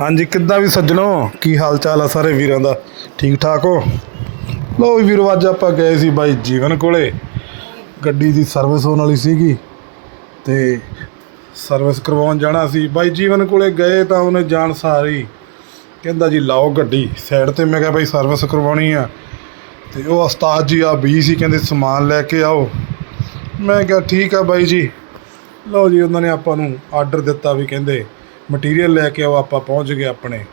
ਹਾਂਜੀ, ਕਿੱਦਾਂ ਵੀ ਸੱਜਣੋ? ਕੀ ਹਾਲ ਚਾਲ ਆ ਸਾਰੇ ਵੀਰਾਂ ਦਾ? ਠੀਕ ਠਾਕ ਹੋ ਲੋ ਵੀਰੋ, ਅੱਜ ਆਪਾਂ ਗਏ ਸੀ ਬਾਈ ਜੀਵਨ ਕੋਲੇ। ਗੱਡੀ ਦੀ ਸਰਵਿਸ ਹੋਣ ਵਾਲੀ ਸੀਗੀ ਤੇ ਸਰਵਿਸ ਕਰਵਾਉਣ ਜਾਣਾ ਸੀ। ਬਾਈ ਜੀਵਨ ਕੋਲੇ ਗਏ ਤਾਂ ਉਹਨੇ ਜਾਣ ਸਾਰੀ। ਕਹਿੰਦਾ ਜੀ, ਲਾਓ ਗੱਡੀ। ਸਾਈਡ ਤੇ ਮੈਂ ਕਿਹਾ, ਬਾਈ ਸਰਵਿਸ ਕਰਵਾਉਣੀ ਆ। ਤੇ ਉਹ ਉਸਤਾਦ ਜੀ ਆ ਬੀ ਸੀ, ਕਹਿੰਦੇ, ਸਮਾਨ ਲੈ ਕੇ ਆਓ। ਮੈਂ ਕਿਹਾ, ਠੀਕ ਆ ਬਾਈ ਜੀ। ਲਓ ਜੀ, ਉਹਨਾਂ ਨੇ ਆਪਾਂ ਨੂੰ ਆਰਡਰ ਦਿੱਤਾ ਵੀ ਕਹਿੰਦੇ ਮਟੀਰੀਅਲ ਲੈ ਕੇ ਆਓ, ਆਪਾਂ ਪਹੁੰਚ ਗਏ ਆਪਣੇ।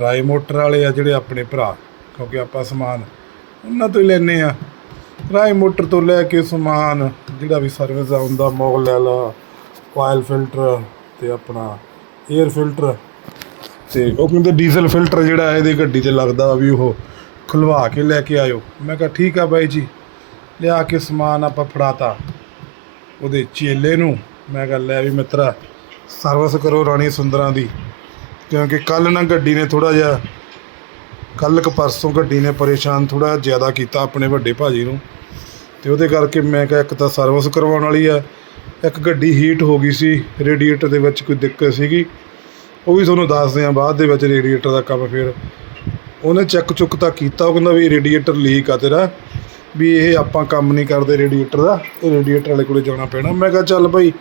ਰਾਏ ਮੋਟਰ ਵਾਲੇ ਆ ਜਿਹੜੇ ਆਪਣੇ ਭਰਾ, ਕਿਉਂਕਿ ਆਪਾਂ ਸਮਾਨ ਉਹਨਾਂ ਤੋਂ ਹੀ ਲੈਨੇ ਆ ਰਾਏ ਮੋਟਰ ਤੋਂ ਲੈ ਕੇ ਸਮਾਨ, ਜਿਹੜਾ ਵੀ ਸਰਵਿਸ ਦਾ ਹੁੰਦਾ ਮੋਲ ਲੈ ਲਾ ਆਇਲ ਫਿਲਟਰ ਤੇ ਆਪਣਾ 에ਅਰ ਫਿਲਟਰ ਤੇ ਉਹ ਕਹਿੰਦੇ ਡੀਜ਼ਲ ਫਿਲਟਰ ਜਿਹੜਾ ਇਹਦੀ ਗੱਡੀ ਤੇ ਲੱਗਦਾ ਵੀ ਉਹ ਖੁਲਵਾ ਕੇ ਲੈ ਕੇ ਆਇਓ। ਮੈਂ ਕਿਹਾ, ਠੀਕ ਆ ਬਾਈ ਜੀ। ਲਿਆ ਕੇ ਸਮਾਨ ਆਪਾਂ ਫੜਾਤਾ ਉਹਦੇ ਚੇਲੇ ਨੂੰ। ਮੈਂ ਕਿਹਾ, ਲੈ ਵੀ ਮਿੱਤਰਾ ਸਰਵਿਸ ਕਰੋ ਰਾਣੀ ਸੁੰਦਰਾਂ ਦੀ, ਕਿਉਂਕਿ ਕੱਲ ਨਾ ਗੱਡੀ ਨੇ ਥੋੜਾ ਜਿਹਾ ਕੱਲ ਕ ਪਰਸੋਂ ਗੱਡੀ ਨੇ ਪਰੇਸ਼ਾਨ ਥੋੜਾ ਜ਼ਿਆਦਾ ਕੀਤਾ ਆਪਣੇ ਵੱਡੇ ਭਾਜੀ ਨੂੰ। ਤੇ ਉਹਦੇ ਕਰਕੇ ਮੈਂ ਕਿਹਾ ਇੱਕ ਤਾਂ ਸਰਵਿਸ ਕਰਵਾਉਣ ਵਾਲੀ ਆ, ਇੱਕ ਗੱਡੀ ਹੀਟ ਹੋ ਗਈ ਸੀ, ਰੇਡੀਏਟਰ ਦੇ ਵਿੱਚ ਕੋਈ ਦਿੱਕਤ ਸੀਗੀ, ਉਹ ਵੀ ਤੁਹਾਨੂੰ ਦੱਸਦੇ ਆ ਬਾਅਦ ਦੇ ਵਿੱਚ ਰੇਡੀਏਟਰ ਦਾ ਕੰਮ ਫਿਰ। ਉਹਨੇ ਚੈੱਕ ਚੁੱਕ ਤਾਂ ਕੀਤਾ, ਉਹ ਕਹਿੰਦਾ ਵੀ ਰੇਡੀਏਟਰ ਲੀਕ ਆ ਤੇਰਾ, ਵੀ ਇਹ ਆਪਾਂ ਕੰਮ ਨਹੀਂ ਕਰਦੇ ਰੇਡੀਏਟਰ ਦਾ, ਇਹ ਰੇਡੀਏਟਰ ਵਾਲੇ ਕੋਲੇ ਜਾਣਾ ਪੈਣਾ। ਮੈਂ ਕਿਹਾ ਚੱਲ ਭਾਈ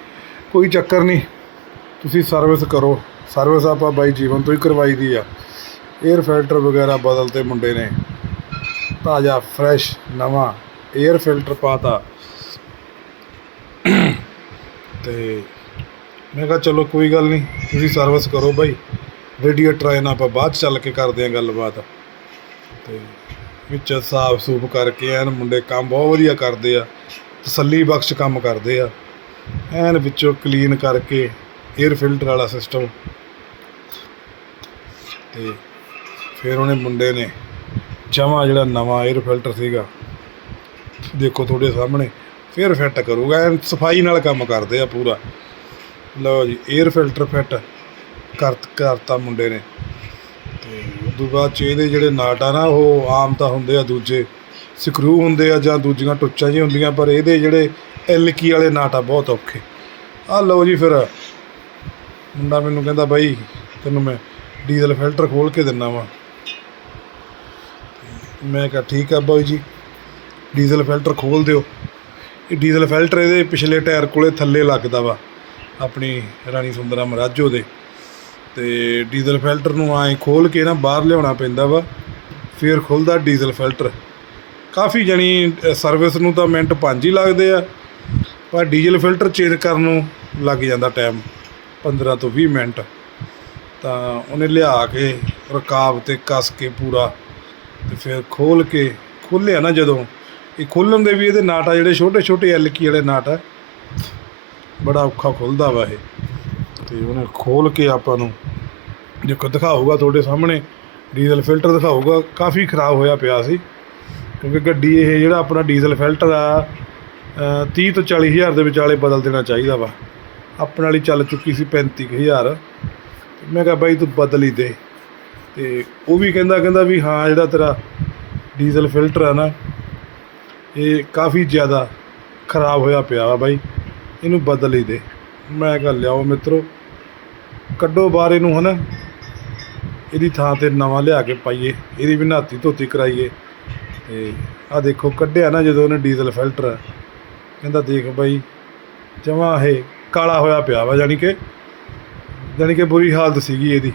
ਕੋਈ ਚੱਕਰ ਨਹੀਂ ਤੁਸੀਂ ਸਰਵਿਸ ਕਰੋ। ਸਰਵਿਸ ਆਪਾਂ ਬਾਈ ਜੀਵਨ ਤੋਂ ਹੀ ਕਰਵਾਈ ਦੀ ਆ। 에ਅਰ ਫਿਲਟਰ ਵਗੈਰਾ ਬਦਲਤੇ ਮੁੰਡੇ ਨੇ। ਤਾਜ਼ਾ ਫਰੈਸ਼ ਨਵਾਂ 에ਅਰ ਫਿਲਟਰ ਪਾਤਾ। ਤੇ ਮੈਂ ਕਿਹਾ ਚਲੋ ਕੋਈ ਗੱਲ ਨਹੀਂ, ਤੁਸੀਂ ਸਰਵਿਸ ਕਰੋ ਬਾਈ। ਰੇਡੀਓ ਆਏ ਨਾ ਆਪਾਂ ਬਾਅਦ 'ਚ ਚੱਲ ਕੇ ਕਰਦੇ ਆਂ ਗੱਲਬਾਤ। ਤੇ ਵਿੱਚ ਸਾਫ਼ ਸੂਫ ਕਰਕੇ ਐਨ ਮੁੰਡੇ ਕੰਮ ਬਹੁਤ ਵਧੀਆ ਕਰਦੇ ਆ। ਤਸੱਲੀ ਬਖਸ਼ ਕੰਮ ਕਰਦੇ ਆ। ਐਨ ਵਿੱਚੋਂ ਕਲੀਨ ਕਰਕੇ ਏਅਰ ਫਿਲਟਰ ਵਾਲਾ ਸਿਸਟਮ ਤੇ ਫਿਰ ਉਹਨੇ ਮੁੰਡੇ ਨੇ ਜਮਾ ਜਿਹੜਾ ਨਵਾਂ ਏਅਰ ਫਿਲਟਰ ਸੀਗਾ, ਦੇਖੋ ਤੁਹਾਡੇ ਸਾਹਮਣੇ, ਫਿਰ ਫਿੱਟ ਕਰੂਗਾ। ਐਨ ਸਫ਼ਾਈ ਨਾਲ ਕੰਮ ਕਰਦੇ ਆ ਪੂਰਾ। ਲਓ ਜੀ ਏਅਰ ਫਿਲਟਰ ਫਿੱਟ ਕਰਤ ਕਰਤਾ ਮੁੰਡੇ ਨੇ। ਤੇ ਤੋਂ ਬਾਅਦ ਚ ਇਹਦੇ ਜਿਹੜੇ ਨਾਟ ਆ ਨਾ, ਉਹ ਆਮ ਤਾਂ ਹੁੰਦੇ ਆ, ਦੂਜੇ ਸਕਰੂ ਹੁੰਦੇ ਆ ਜਾਂ ਦੂਜੀਆਂ ਟੁੱਚਾਂ ਜੀ ਹੁੰਦੀਆਂ, ਪਰ ਇਹਦੇ ਜਿਹੜੇ ਐਲਕੀ ਵਾਲੇ ਨਾਟ ਆ ਬਹੁਤ ਔਖੇ। ਆ ਲਓ ਜੀ ਫਿਰ ਮੁੰਡਾ ਮੈਨੂੰ ਕਹਿੰਦਾ ਬਾਈ, ਤੈਨੂੰ ਮੈਂ ਡੀਜ਼ਲ ਫਿਲਟਰ ਖੋਲ ਕੇ ਦਿੰਨਾ ਵਾ। ਮੈਂ ਕਿਹਾ, ਠੀਕ ਆ ਬਾਈ ਜੀ, ਡੀਜ਼ਲ ਫਿਲਟਰ ਖੋਲ ਦਿਓ। ਇਹ ਡੀਜ਼ਲ ਫਿਲਟਰ ਇਹਦੇ ਪਿਛਲੇ ਟਾਇਰ ਕੋਲੇ ਥੱਲੇ ਲੱਗਦਾ ਵਾ, ਆਪਣੀ ਰਾਣੀ ਸੁੰਦਰਾ ਮਰਾਜੋ ਦੇ। ਤੇ ਡੀਜ਼ਲ ਫਿਲਟਰ ਨੂੰ ਐਂ ਖੋਲ ਕੇ ਨਾ ਬਾਹਰ ਲਿਆਉਣਾ ਪੈਂਦਾ ਵਾ, ਫਿਰ ਖੁੱਲਦਾ ਡੀਜ਼ਲ ਫਿਲਟਰ। ਕਾਫੀ ਜਣੀ ਸਰਵਿਸ ਨੂੰ ਤਾਂ ਮਿੰਟ ਪੰਜ ਹੀ ਲੱਗਦੇ ਆ, ਪਰ ਡੀਜ਼ਲ ਫਿਲਟਰ ਚੇਂਜ ਕਰਨ ਨੂੰ ਲੱਗ ਜਾਂਦਾ ਟਾਈਮ 15 ਤੋਂ 20 ਮਿੰਟ ਤਾਂ ਉਹਨੇ ਲਿਆ ਕੇ ਰਕਾਬ ਤੇ ਕੱਸ ਕੇ ਪੂਰਾ ਤੇ ਫਿਰ ਖੋਲ ਕੇ ਖੋਲ੍ਹਿਆ ਨਾ ਜਦੋਂ। ਇਹ ਖੋਲਣ ਦੇ ਵੀ ਇਹਦੇ ਨਾਟ ਆ ਜਿਹੜੇ ਛੋਟੇ ਛੋਟੇ ਐਲਕੀ ਵਾਲੇ ਨਾਟ ਆ। ਬੜਾ ਔਖਾ ਖੁੱਲਦਾ ਵਾ ਇਹ। ਤੇ ਉਹਨੇ ਖੋਲ ਕੇ ਆਪਾਂ ਨੂੰ ਦੇਖੋ ਦਿਖਾਊਗਾ ਤੁਹਾਡੇ ਸਾਹਮਣੇ। Diesel filter ਦਿਖਾਊਗਾ। ਕਾਫੀ ਖਰਾਬ ਹੋਇਆ ਪਿਆ ਸੀ। ਕਿਉਂਕਿ ਗੱਡੀ ਇਹ ਜਿਹੜਾ ਆਪਣਾ ਡੀਜ਼ਲ ਫਿਲਟਰ ਆ ਅ, 30 ਤੋਂ 40 ਹਜ਼ਾਰ ਦੇ ਵਿਚਾਲੇ ਬਦਲ ਦੇਣਾ ਚਾਹੀਦਾ ਵਾ। ਆਪਣੇ ਵਾਲੀ ਚੱਲ ਚੁੱਕੀ ਸੀ 35 ਕੁ ਹਜ਼ਾਰ। ਮੈਂ ਕਿਹਾ ਬਾਈ ਤੂੰ ਬਦਲ ਹੀ ਦੇ। ਤੇ ਉਹ ਵੀ ਕਹਿੰਦਾ ਕਹਿੰਦਾ ਵੀ ਹਾਂ, ਜਿਹੜਾ ਤੇਰਾ ਡੀਜ਼ਲ ਫਿਲਟਰ ਆ ਨਾ, ਇਹ ਕਾਫੀ ਜ਼ਿਆਦਾ ਖਰਾਬ ਹੋਇਆ ਪਿਆ ਵਾ ਬਾਈ। ਇਹਨੂੰ ਬਦਲ ਹੀ ਦੇ। ਮੈਂ ਕਿਹਾ ਲਿਆਓ ਮਿੱਤਰੋ, ਕੱਢੋ ਬਾਹਰ ਇਹਨੂੰ ਹਨਾ। ਇਹਦੀ ਥਾਂ ਤੇ ਨਵਾਂ ਲਿਆ ਕੇ ਪਾਈਏ। ਇਹਦੀ ਵੀ ਨਹਾਤੀ ਧੋਤੀ ਕਰਾਈਏ। ਤੇ ਆ ਦੇਖੋ, ਕੱਢਿਆ ਨਾ ਜਦੋਂ ਉਹਨੇ ਡੀਜ਼ਲ ਫਿਲਟਰ। ਕਹਿੰਦਾ ਦੇਖ ਬਾਈ, ਜਮਾਂ ਇਹ ਕਾਲਾ ਹੋਇਆ ਪਿਆ ਵਾ ਜਾਨੀ ਕਿ ਜਾਨੀ ਕਿ ਬੁਰੀ ਹਾਲਤ ਸੀਗੀ ਇਹਦੀ।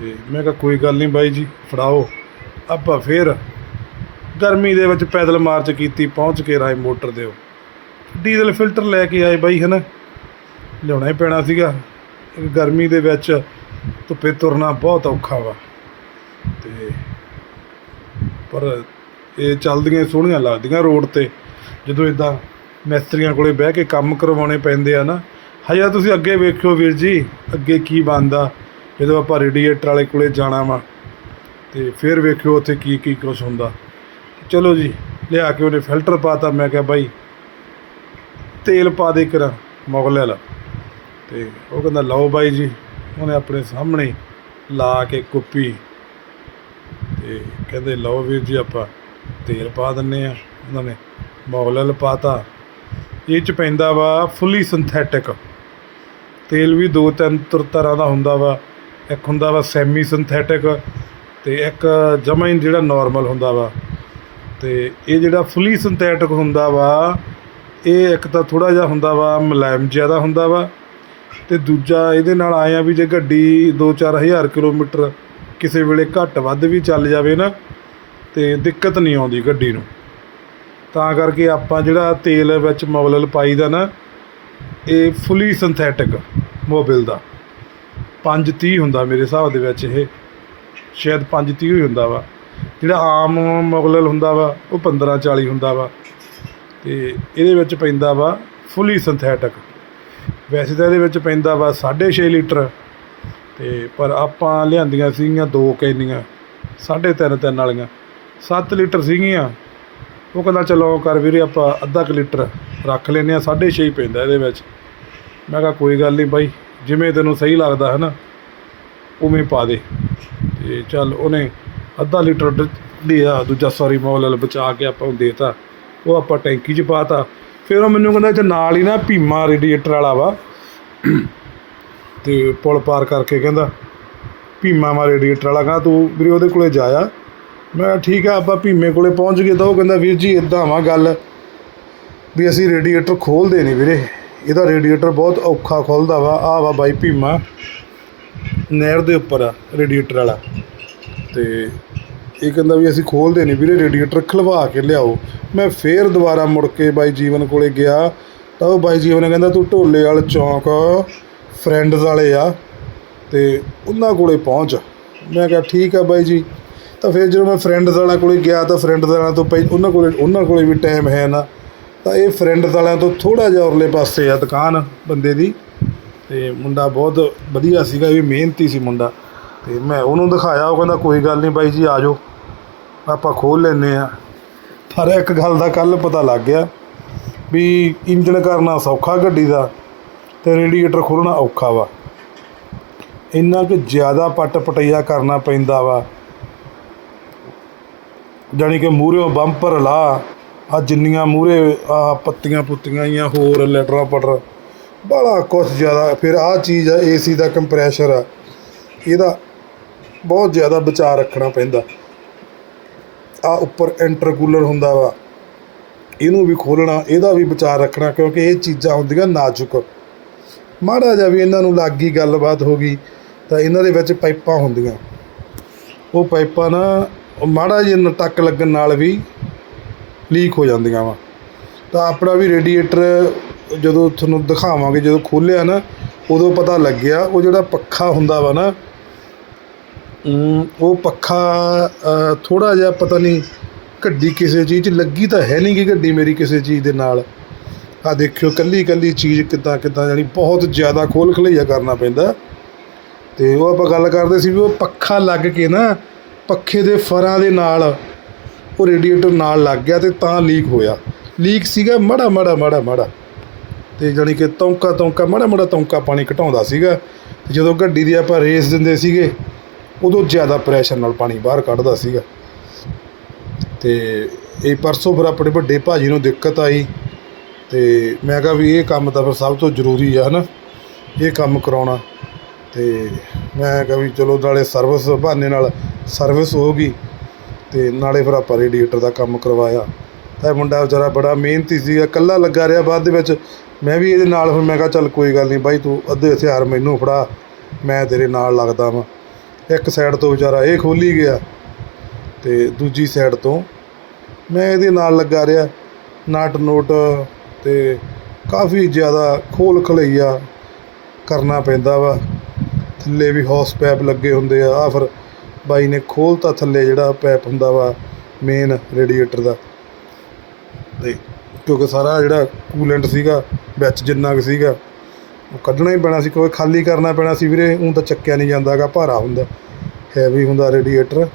ਤੇ ਮੈਂ ਕਿਹਾ, ਕੋਈ ਗੱਲ ਨਹੀਂ ਬਾਈ ਜੀ, ਫੜਾਓ। ਆਪਾਂ ਫੇਰ ਗਰਮੀ ਦੇ ਵਿੱਚ ਪੈਦਲ ਮਾਰਚ ਕੀਤੀ, ਪਹੁੰਚ ਕੇ ਰਾਏ ਮੋਟਰ ਦਿਓ। ਡੀਜ਼ਲ ਫਿਲਟਰ ਲੈ ਕੇ ਆਏ ਬਾਈ, ਹਨਾ? ਲਿਆਉਣਾ ਹੀ ਪੈਣਾ ਸੀਗਾ। ਗਰਮੀ ਦੇ ਵਿੱਚ ਧੁੱਪੇ ਤੁਰਨਾ ਬਹੁਤ ਔਖਾ ਵਾ। ਤੇ ਪਰ ਇਹ ਚੱਲਦੀਆਂ ਸੋਹਣੀਆਂ ਲੱਗਦੀਆਂ ਰੋਡ ਤੇ, ਜਦੋਂ ਇਦਾਂ ਮਿਸਤਰੀਆਂ ਕੋਲੇ ਬਹਿ ਕੇ ਕੰਮ ਕਰਵਾਉਣੇ ਪੈਂਦੇ ਆ ਨਾ। ਹਜੇ ਤੁਸੀਂ ਅੱਗੇ ਵੇਖਿਓ ਵੀਰ ਜੀ, ਅੱਗੇ ਕੀ ਬਣਦਾ, ਜਦੋਂ ਆਪਾਂ ਰੇਡੀਏਟਰ ਵਾਲੇ ਕੋਲੇ ਜਾਣਾ ਵਾ। ਤੇ ਫਿਰ ਵੇਖਿਓ ਉੱਥੇ ਕੀ ਕੀ ਕੁਛ ਹੁੰਦਾ। ਚਲੋ ਜੀ, ਲਿਆ ਕੇ ਉਹਨੇ ਫਿਲਟਰ ਪਾਤਾ, ਮੈਂ ਕਿਹਾ ਬਾਈ, ਤੇਲ ਪਾ ਦੇ ਕਰਾਂ ਮੁਗਲ ਵਾਲਾ ਤੇ ਉਹ ਕਹਿੰਦਾ, ਲਓ ਬਾਈ ਜੀ, ਉਹਨੇ ਆਪਣੇ ਸਾਹਮਣੇ ਲਾ ਕੇ ਕੁੱਪੀ। ਤੇ ਕਹਿੰਦੇ, ਲਓ ਵੀਰ ਜੀ, ਆਪਾਂ ਤੇਲ ਪਾ ਦਿੰਨੇ ਆ। ਉਹਨਾਂ ਨੇ ਮੁਗਲ ਪਾਤਾ। ਇਹ ਚ ਪੈਂਦਾ ਵਾ ਫੁੱਲੀ ਸਿੰਥੈਟਿਕ ਤੇਲ ਵੀ ਦੋ ਤਿੰਨ ਤੁਰ ਤਰ੍ਹਾਂ ਦਾ ਹੁੰਦਾ ਵਾ। ਇੱਕ ਹੁੰਦਾ ਵਾ ਸੈਮੀ ਸਿੰਥੈਟਿਕ ਤੇ ਇੱਕ ਜਮਾ ਹੀ ਜਿਹੜਾ ਨਾਰਮਲ ਹੁੰਦਾ ਵਾ। ਤੇ ਇਹ ਜਿਹੜਾ ਫੁੱਲੀ ਸਿੰਥੈਟਿਕ ਹੁੰਦਾ ਵਾ, ਇਹ ਇੱਕ ਤਾਂ ਥੋੜਾ ਜਿਹਾ ਹੁੰਦਾ ਵਾ, ਮੁਲਾਇਮ ਜ਼ਿਆਦਾ ਹੁੰਦਾ ਵਾ। ਤੇ ਦੂਜਾ ਇਹਦੇ ਨਾਲ ਆਇਆ ਵੀ ਜੇ ਗੱਡੀ 2-4000 ਕਿਲੋਮੀਟਰ ਕਿਸੇ ਵੇਲੇ ਘੱਟ ਵੱਧ ਵੀ ਚੱਲ ਜਾਵੇ ਨਾ, ਤੇ ਦਿੱਕਤ ਨਹੀਂ ਆਉਂਦੀ ਗੱਡੀ ਨੂੰ। ਤਾਂ ਕਰਕੇ ਆਪਾਂ ਜਿਹੜਾ ਤੇਲ ਵਿੱਚ ਮੋਬਿਲ ਪਾਈਦਾ ਨਾ, ਇਹ ਫੁੱਲੀ ਸਿੰਥੈਟਿਕ ਮੋਬਿਲ ਦਾ। 530 ਹੁੰਦਾ ਮੇਰੇ ਹਿਸਾਬ ਦੇ ਵਿੱਚ ਇਹ। ਸ਼ਾਇਦ 530 ਹੀ ਹੁੰਦਾ ਵਾ। ਜਿਹੜਾ ਆਮ ਮੋਬਿਲ ਹੁੰਦਾ ਵਾ, ਉਹ 1540 ਹੁੰਦਾ ਵਾ। ਤੇ ਇਹਦੇ ਵਿੱਚ ਪੈਂਦਾ ਵਾ ਫੁੱਲੀ ਸਿੰਥੈਟਿਕ ਵੈਸੇ ਤਾਂ ਇਹਦੇ ਵਿੱਚ ਪੈਂਦਾ ਵਾ 6.5 ਲੀਟਰ। ਤੇ ਪਰ ਆਪਾਂ ਲਿਆਂਦੀਆਂ ਸੀਗੀਆਂ ਦੋ ਕੈਨੀਆਂ 3.5 ਤਿੰਨ ਵਾਲੀਆਂ। 7 ਲੀਟਰ ਸੀਗੀਆਂ। ਉਹ ਕਹਿੰਦਾ, ਚਲੋ ਕਰ ਵੀਰੇ, ਆਪਾਂ ਅੱਧਾ ਕੁ ਲੀਟਰ ਰੱਖ ਲੈਨੇ ਆ 6.5 ਹੀ ਪੈਂਦਾ ਇਹਦੇ ਵਿੱਚ। ਮੈਂ ਕਿਹਾ, ਕੋਈ ਗੱਲ ਨਹੀਂ ਬਾਈ, ਜਿਵੇਂ ਤੈਨੂੰ ਸਹੀ ਲੱਗਦਾ ਹੈ ਨਾ, ਉਵੇਂ ਪਾ ਦੇ। ਤੇ ਚੱਲ ਉਹਨੇ ਅੱਧਾ ਲੀਟਰ ਡ- ਲਿਆ, ਦੂਜਾ ਸੌਰੀ ਮੋਲ ਬਚਾ ਕੇ ਆਪਾਂ ਨੂੰ ਦੇਤਾ। ਉਹ ਆਪਾਂ ਟੈਂਕੀ 'ਚ ਪਾਤਾ। ਫਿਰ ਉਹ ਮੈਨੂੰ ਕਹਿੰਦਾ ਇੱਥੇ ਨਾਲ ਹੀ ਨਾ ਭੀਮਾ ਰੇਡੀਏਟਰ ਵਾਲਾ ਵਾ। ਤੇ ਪੁਲ ਪਾਰ ਕਰਕੇ ਕਹਿੰਦਾ, ਭੀਮਾ ਮਾ ਰੇਡੀਏਟਰ ਵਾਲਾ। ਕਹਿੰਦਾ, ਤੂੰ ਵੀਰੇ ਉਹਦੇ ਕੋਲੇ ਜਾਇਆ ਮੈਂ ਠੀਕ ਆ, ਆਪਾਂ ਭੀਮੇ ਕੋਲੇ ਪਹੁੰਚ ਗਏ ਤਾਂ ਉਹ ਕਹਿੰਦਾ, ਵੀਰ ਜੀ ਇਦਾਂ ਵਾ ਗੱਲ ਵੀ ਅਸੀਂ ਰੇਡੀਏਟਰ ਖੋਲਦੇ ਨਹੀਂ ਵੀਰੇ। ਇਹਦਾ ਰੇਡੀਏਟਰ ਬਹੁਤ ਔਖਾ ਖੁੱਲਦਾ ਵਾ। ਆ ਵਾ ਬਾਈ ਭੀਮਾ, ਨਹਿਰ ਦੇ ਉੱਪਰ ਆ, ਰੇਡੀਏਟਰ ਵਾਲਾ। ਤੇ ਇਹ ਕਹਿੰਦਾ ਵੀ ਅਸੀਂ ਖੋਲਦੇ ਨਹੀਂ ਵੀਰੇ, ਰੇਡੀਏਟਰ ਖਲਵਾ ਕੇ ਲਿਆਓ। ਮੈਂ ਫੇਰ ਦੁਬਾਰਾ ਮੁੜ ਕੇ ਬਾਈ ਜੀਵਨ ਕੋਲੇ ਗਿਆ ਤਾਂ ਉਹ ਬਾਈ ਜੀਵਨ ਕਹਿੰਦਾ, ਤੂੰ ਢੋਲੇ ਵਾਲ ਚੌਂਕ ਫਰੈਂਡਸ ਵਾਲੇ ਆ ਤੇ ਉਹਨਾਂ ਕੋਲੇ ਪਹੁੰਚ। ਮੈਂ ਕਿਹਾ, ਠੀਕ ਆ ਬਾਈ ਜੀ। ਤਾਂ ਫਿਰ ਜਦੋਂ ਮੈਂ ਫਰੈਂਡਸ ਵਾਲਿਆਂ ਕੋਲੇ ਗਿਆ ਤਾਂ ਫਰੈਂਡਸ ਵਾਲਿਆਂ ਤੋਂ ਪਹਿਲਾਂ ਉਹਨਾਂ ਕੋਲੇ ਉਹਨਾਂ ਕੋਲੇ ਵੀ ਟਾਈਮ ਹੈ ਨਾ। ਤਾਂ ਇਹ ਫਰੈਂਡਸ ਵਾਲਿਆਂ ਤੋਂ ਥੋੜਾ ਜਿਹਾ ਉਰਲੇ ਪਾਸੇ ਆ ਦੁਕਾਨ ਬੰਦੇ ਦੀ। ਤੇ ਮੁੰਡਾ ਬਹੁਤ ਵਧੀਆ ਸੀਗਾ, ਇਹ ਵੀ ਮਿਹਨਤੀ ਸੀ ਮੁੰਡਾ। ਤੇ ਮੈਂ ਉਹਨੂੰ ਦਿਖਾਇਆ, ਉਹ ਕਹਿੰਦਾ, ਕੋਈ ਗੱਲ ਨਹੀਂ ਬਾਈ ਜੀ, ਆ ਜਾਓ। ਆਪਾਂ ਖੋਲ ਲੈਨੇ ਆ ਪਰ ਇੱਕ ਗੱਲ ਦਾ ਕੱਲ ਪਤਾ ਲੱਗ ਗਿਆ ਵੀ ਇੰਜਣ ਕਰਨਾ ਸੌਖਾ ਗੱਡੀ ਦਾ ਤੇ ਰੇਡੀਏਟਰ ਖੋਲ੍ਹਣਾ ਔਖਾ ਵਾ। ਇੰਨਾ ਕਿ ਜ਼ਿਆਦਾ ਪੱਟ ਪਟਈਆ ਕਰਨਾ ਪੈਂਦਾ ਵਾ। ਜਾਣੀ ਕਿ ਮੂਹਰਿਓਂ ਬੰਪਰ ਲਾ ਆ ਜਿੰਨੀਆਂ ਮੂਹਰੇ ਆ ਪੱਤੀਆਂ ਪੁੱਤੀਆਂ ਜਾਂ ਹੋਰ ਲੈਟਰਾਂ ਪਟਰ ਬੜਾ ਕੁਛ ਜ਼ਿਆਦਾ। ਫਿਰ ਆ ਚੀਜ਼ ਆ, ਏਸੀ ਦਾ ਕੰਪਰੈਸ਼ਰ ਆ, ਇਹਦਾ ਬਹੁਤ ਜ਼ਿਆਦਾ ਬਚਾਅ ਰੱਖਣਾ ਪੈਂਦਾ। ਆ ਉੱਪਰ ਇੰਟਰਕੂਲਰ ਹੁੰਦਾ ਵਾ, ਇਹਨੂੰ ਵੀ ਖੋਲਣਾ, ਇਹਦਾ ਵੀ ਬਚਾਅ ਰੱਖਣਾ, ਕਿਉਂਕਿ ਇਹ ਚੀਜ਼ਾਂ ਹੁੰਦੀਆਂ ਨਾਜ਼ੁਕ। ਮਾੜਾ ਜਿਹਾ ਵੀ ਇਹਨਾਂ ਨੂੰ ਲੱਗ ਗਈ, ਗੱਲਬਾਤ ਹੋ ਗਈ, ਤਾਂ ਇਹਨਾਂ ਦੇ ਵਿੱਚ ਪਾਈਪਾਂ ਹੁੰਦੀਆਂ। ਉਹ ਪਾਈਪਾਂ ਨਾ ਮਾੜਾ ਜਿਹਾ ਟੱਕ ਲੱਗਣ ਨਾਲ ਵੀ ਲੀਕ ਹੋ ਜਾਂਦੀਆਂ ਵਾ। ਤਾਂ ਆਪਣਾ ਵੀ ਰੇਡੀਏਟਰ ਜਦੋਂ ਤੁਹਾਨੂੰ ਦਿਖਾਵਾਂਗੇ, ਜਦੋਂ ਖੋਲ੍ਹਿਆ ਨਾ, ਉਦੋਂ ਪਤਾ ਲੱਗਿਆ ਉਹ ਜਿਹੜਾ ਪੱਖਾ ਹੁੰਦਾ ਵਾ ਨਾ ਉਹ ਪੱਖਾ ਥੋੜਾ ਜਿਹਾ ਪਤਾ ਨਹੀਂ ਗੱਡੀ ਕਿਸੇ ਚੀਜ਼ 'ਚ ਲੱਗੀ ਤਾਂ ਹੈ ਨਹੀਂ ਕਿ ਗੱਡੀ ਮੇਰੀ ਕਿਸੇ ਚੀਜ਼ ਦੇ ਨਾਲ। ਆ ਦੇਖਿਓ ਕੱਲੀ ਕੱਲੀ ਚੀਜ਼ ਕਿੱਦਾਂ ਕਿੱਦਾਂ ਜਾਣੀ, ਬਹੁਤ ਜ਼ਿਆਦਾ ਖੋਲ ਖਲਈਆ ਕਰਨਾ ਪੈਂਦਾ। ਤੇ ਉਹ ਆਪਾਂ ਗੱਲ ਕਰਦੇ ਸੀ ਵੀ ਉਹ ਪੱਖਾ ਲੱਗ ਕੇ ਨਾ ਪੱਖੇ ਦੇ ਫਰਾਂ ਦੇ ਨਾਲ ਉਹ ਰੇਡੀਏਟਰ ਨਾਲ ਲੱਗ ਗਿਆ ਤੇ ਤਾਂ ਲੀਕ ਹੋਇਆ। ਲੀਕ ਸੀਗਾ, ਮੜਾ ਮੜਾ ਮੜਾ ਮੜਾ। ਤੇ ਜਾਣੀ ਕਿ ਤੌਂਕਾ ਤੌਂਕਾ, ਮੜਾ ਮੜਾ ਤੌਂਕਾ ਪਾਣੀ ਘਟਾਉਂਦਾ ਸੀਗਾ। ਤੇ ਜਦੋਂ ਗੱਡੀ ਦੀ ਆਪਾਂ ਰੇਸ ਦਿੰਦੇ ਸੀਗੇ, ਉਦੋਂ ਜ਼ਿਆਦਾ ਪ੍ਰੈਸ਼ਰ ਨਾਲ ਪਾਣੀ ਬਾਹਰ ਕੱਢਦਾ ਸੀਗਾ। ਤੇ ਇਹ ਪਰਸੋਂ ਫਿਰ ਆਪਣੇ ਵੱਡੇ ਭਾਜੀ ਨੂੰ ਦਿੱਕਤ ਆਈ। ਤੇ ਮੈਂ ਕਿਹਾ ਵੀ ਇਹ ਕੰਮ ਤਾਂ ਫਿਰ ਸਭ ਤੋਂ ਜ਼ਰੂਰੀ ਆ, ਹਨਾ? ਇਹ ਕੰਮ ਕਰਾਉਣਾ। ਤੇ ਮੈਂ ਕਿਹਾ ਵੀ ਚਲੋ ਨਾਲੇ ਸਰਵਿਸ ਬਹਾਨੇ ਨਾਲ ਸਰਵਿਸ ਹੋ ਗਈ ਤੇ ਨਾਲੇ ਫਿਰ ਆਪਾਂ ਰੇਡੀਏਟਰ ਦਾ ਕੰਮ ਕਰਵਾਇਆ। ਤਾਂ ਇਹ ਮੁੰਡਾ ਵਿਚਾਰਾ ਬੜਾ ਮਿਹਨਤੀ ਸੀਗਾ ਇਕੱਲਾ ਲੱਗਾ ਰਿਹਾ ਬਾਅਦ ਦੇ ਵਿੱਚ। ਮੈਂ ਵੀ ਇਹਦੇ ਨਾਲ ਫਿਰ ਮੈਂ ਕਿਹਾ ਚੱਲ ਕੋਈ ਗੱਲ ਨਹੀਂ ਬਾਈ ਤੂੰ ਅੱਧੇ ਹਥਿਆਰ ਮੈਨੂੰ ਫੜਾ, ਮੈਂ ਤੇਰੇ ਨਾਲ ਲੱਗਦਾ ਵਾਂ। ਇੱਕ ਸਾਈਡ ਤੋਂ ਵਿਚਾਰਾ ਇਹ ਖੋਲੀ ਗਿਆ ਤੇ ਦੂਜੀ ਸਾਈਡ ਤੋਂ ਮੈਂ ਇਹਦੇ ਨਾਲ ਲੱਗਾ ਰਿਹਾ। ਨਟ ਨੋਟ ਤੇ ਕਾਫੀ ਜ਼ਿਆਦਾ ਖੋਲ ਖਲਈਆ ਕਰਨਾ ਪੈਂਦਾ ਵਾ। ਥੱਲੇ ਵੀ ਹੌਸ ਪੈਪ ਲੱਗੇ ਹੁੰਦੇ ਆ। ਆ ਫਿਰ ਬਾਈ ਨੇ ਖੋਲਤਾ ਥੱਲੇ ਜਿਹੜਾ ਪੈਪ ਹੁੰਦਾ ਵਾ ਮੇਨ ਰੇਡੀਏਟਰ ਦਾ। ਤੇ ਕਿਉਂਕਿ ਸਾਰਾ ਜਿਹੜਾ ਕੂਲੈਂਟ ਸੀਗਾ, ਵਿੱਚ ਜਿੰਨਾ ਕੁ ਸੀਗਾ, ਉਹ ਕੱਢਣਾ ਹੀ ਪੈਣਾ ਸੀ। ਕਿਉਂਕਿ ਖਾਲੀ ਕਰਨਾ ਪੈਣਾ ਸੀ ਵੀਰੇ ਉਹ ਤਾਂ ਚੱਕਿਆ ਨਹੀਂ ਜਾਂਦਾਗਾ ਭਾਰਾ ਹੁੰਦਾ ਹੈਵੀ ਹੁੰਦਾ ਰੇਡੀਏਟਰ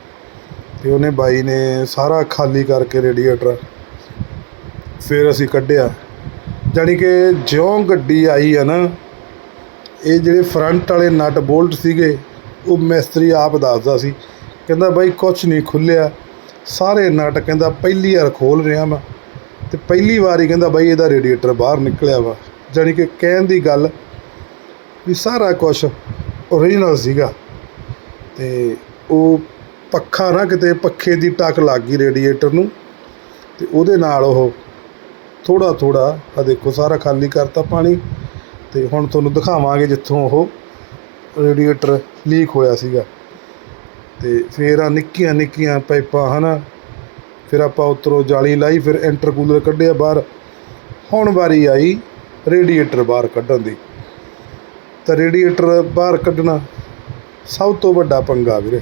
ਤੇ ਉਹਨੇ ਬਾਈ ਨੇ ਸਾਰਾ ਖਾਲੀ ਕਰਕੇ ਰੇਡੀਏਟਰ ਫਿਰ ਅਸੀਂ ਕੱਢਿਆ। ਜਾਣੀ ਕਿ ਜਿਉਂ ਗੱਡੀ ਆਈ ਆ ਨਾ ਇਹ ਜਿਹੜੇ ਫਰੰਟ ਵਾਲੇ ਨਟ ਬੋਲਟ ਸੀਗੇ, ਉਹ ਮਿਸਤਰੀ ਆਪ ਦੱਸਦਾ ਸੀ। ਕਹਿੰਦਾ ਬਾਈ ਕੁਛ ਨਹੀਂ ਖੁੱਲਿਆ। ਸਾਰੇ ਨਟ ਕਹਿੰਦਾ ਪਹਿਲੀ ਵਾਰ ਖੋਲ ਰਿਹਾ ਮੈਂ ਤੇ ਪਹਿਲੀ ਵਾਰ ਹੀ ਕਹਿੰਦਾ ਬਾਈ ਇਹਦਾ ਰੇਡੀਏਟਰ ਬਾਹਰ ਨਿਕਲਿਆ ਵਾ। ਜਾਣੀ ਕਿ ਕਹਿਣ ਦੀ ਗੱਲ ਵੀ ਸਾਰਾ ਕੁਝ ਓਰੀਜਨਲ ਸੀਗਾ। ਤੇ ਉਹ ਪੱਖਾ ਨਾ ਕਿਤੇ ਪੱਖੇ ਦੀ ਟੱਕ ਲੱਗ ਗਈ ਰੇਡੀਏਟਰ ਨੂੰ। ਤੇ ਉਹਦੇ ਨਾਲ ਉਹ ਥੋੜਾ ਥੋੜਾ ਆ ਦੇਖੋ ਸਾਰਾ ਖਾਲੀ ਕਰਤਾ ਪਾਣੀ। ਤੇ ਹੁਣ ਤੁਹਾਨੂੰ ਦਿਖਾਵਾਂਗੇ ਜਿੱਥੋਂ ਉਹ ਰੇਡੀਏਟਰ ਲੀਕ ਹੋਇਆ ਸੀਗਾ। ਤੇ ਫਿਰ ਆ ਨਿੱਕੀਆਂ ਨਿੱਕੀਆਂ ਪਾਈਪਾਂ, ਹਨਾ? ਫਿਰ ਆਪਾਂ ਉੱਤਰੋਂ ਜਾਲੀ ਲਾਈ, ਫਿਰ ਇੰਟਰਕੂਲਰ ਕੱਢਿਆ ਬਾਹਰ। ਹੁਣ ਵਾਰੀ ਆਈ ਰੇਡੀਏਟਰ ਬਾਹਰ ਕੱਢਣ ਦੀ। ਤਾਂ ਰੇਡੀਏਟਰ ਬਾਹਰ ਕੱਢਣਾ ਸਭ ਤੋਂ ਵੱਡਾ ਪੰਗਾ ਵੀਰੇ।